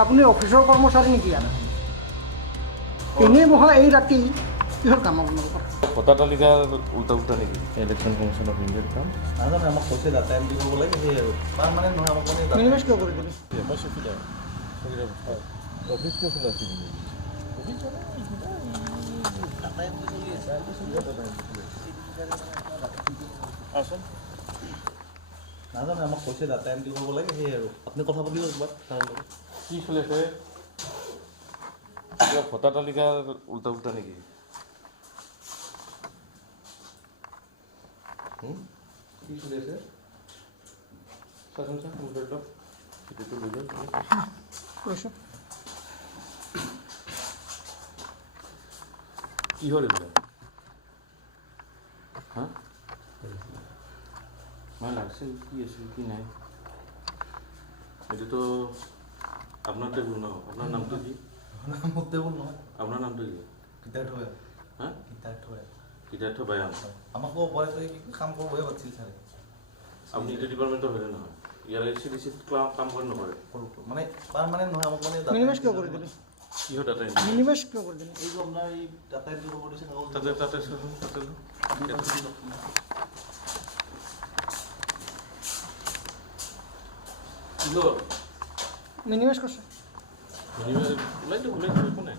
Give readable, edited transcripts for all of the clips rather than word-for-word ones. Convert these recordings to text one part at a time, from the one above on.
আপুনি অফিচৰ কৰ্মচাৰী নেকি ইয়াত? এনেই বহা এই ৰাতি কিহৰ কাম আপোনালোকৰ? ভোটাৰ তালিকা উল্টা উল্টা নেকি? ইলেকশ্যন কমিশ্যন অফ ইণ্ডিয়াৰ কাম। নাজানো আমাক কৈছে ডাটা এণ্ট্ৰি কৰিব লাগে সেই আৰু পাৰ্মানেণ্ট নহয় আমাক মানে মিনিমাইজ কিয় কৰি দিলে? মই চকীদাৰ অফিচ কিয় খোলা আছিল? নাজানো আমাক কৈছে ডাটা এণ্ট্ৰি কৰিব লাগে সেই আৰু আপুনি কথা পাতিব একবাৰ তাৰ লগত কি চলি আছে? কিবা ভোটাৰ তালিকা উল্টা উল্টা নেকি? কি চলি আছে? চাচোন চা কম্পিউটাৰটো এইটো লৈ যাওক। কৈছোঁ কিহৰ এইবিলাক? হা মই লাগছিল কি আছিল কি নাই। এইটোতো আপোনাৰ টেবুল ন? আপোনাৰ নামটো কি? মোক টেবুল নহয় আপোনাৰ নামটো কি? কিতাৰ্থ হয় হা কিতাৰ্থ হয় সিদ্ধাৰ্থ বায়ান। আমাকো বয়সে কাম কৰিবহে পাতিছিল ছাৰে আপুনি এইটো ডিপাৰ্টমেণ্টৰ হয়নে নহয়? ইয়াৰ চি ডি চিত কাম কৰে নকৰে? মানে পাৰ্মানেণ্ট নহয় আমাক মানে মিনিমাইজ কিয় কৰি দিলে? কিহৰ ডাটা মিনিমাইজ কিয় কৰি দিলে? এইটো আপোনাৰ এই ডাটা এণ্ট্ৰি কৰিব দিছে কাগজ তাতে তাতে চাচোন তাতে মিনিমাইজ কৰিছে। ওলাই দিয়ক একো নাই।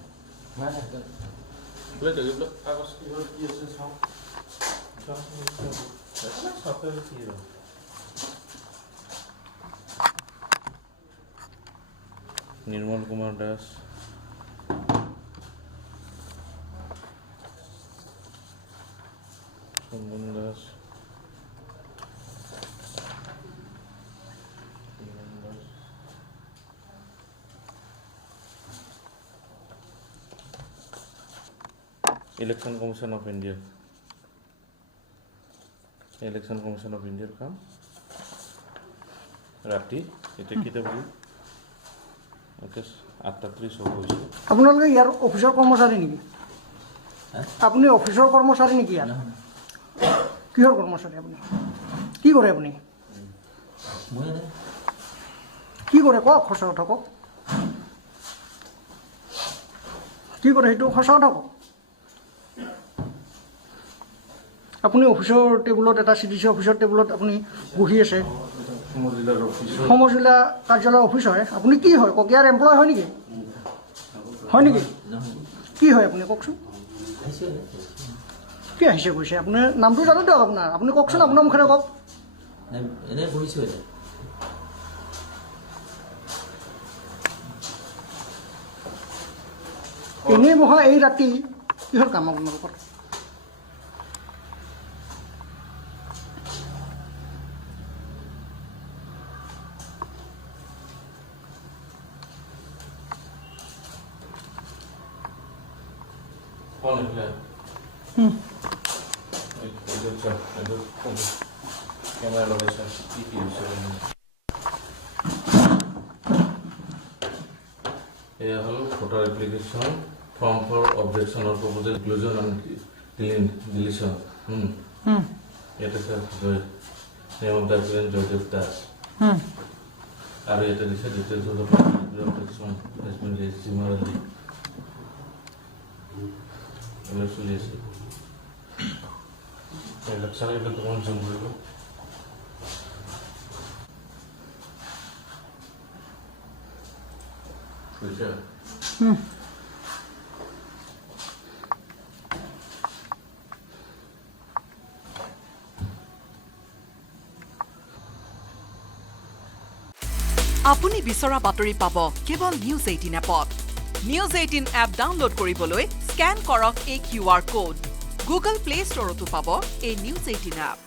ওলাই দিয়ক এইবিলাক কাগজ কিহৰ কি আছে চাওঁ। Nirmal Kumar Das, Chandan Das, election commission of India. Election commission of ইণ্ডিয়াৰ কাম ৰাতি এতিয়া কেইটা বুলি অ'কে 8:30 হ'ব হৈছে। আপোনালোকে ইয়াৰ অফিচৰ কৰ্মচাৰী নেকি? আপুনি অফিচৰ কৰ্মচাৰী নেকি ইয়াত? কিহৰ কৰ্মচাৰী আপুনি? কি কৰে আপুনি? কি কৰে কওক, সঁচা কথা কওক। কি কৰে সেইটো সঁচা কথা কওক। আপুনি অফিচৰ টেবুলত এটা চি ডি চি অফিচৰ টেবুলত আপুনি বহি আছে। সমৰ জিলা কাৰ্যালয়ৰ অফিচ হয়। আপুনি কি হয় কওক? ইয়াৰ এমপ্লয় হয় নেকি? হয় নেকি? কি হয় আপুনি কওকচোন? কি আহিছে কৈছে? আপোনাৰ নামটো জানো দিয়ক আপোনাৰ। আপুনি কওকচোন, আপোনাৰ মুখেৰে কওক। এনেই বহিছোঁ এনেই বহা এই ৰাতি কিহৰ কাম আপোনালোকৰ? কেমেৰা লগাইছা কি কি হৈছে? এয়া হ'ল ভোটাৰ এপ্লিকেশ্যন ফৰ্ম ফৰ অবজেকশ্যনৰ প্ৰপ'জেল ইনক্লুজন এণ্ড ডিলিশ্যন। ইয়াতে আছে name of the applicant Joydev Das আৰু ইয়াতে দিছে details of the objection has been raised similarly. এইবিলাক চলি আছে। এইবিলাক চালে এইবিলাক অকণমান জুম কৰিব। বুজিছা? আপুনি বিচৰা বাতৰি পাব কেৱল নিউজ 18 এপত। নিউজ 18 এপ ডাউনলোড কৰিবলৈ স্কেন কৰক এই QR কোড। গুগল প্লে ষ্টৰতো পাব এই নিউজ 18 এপ।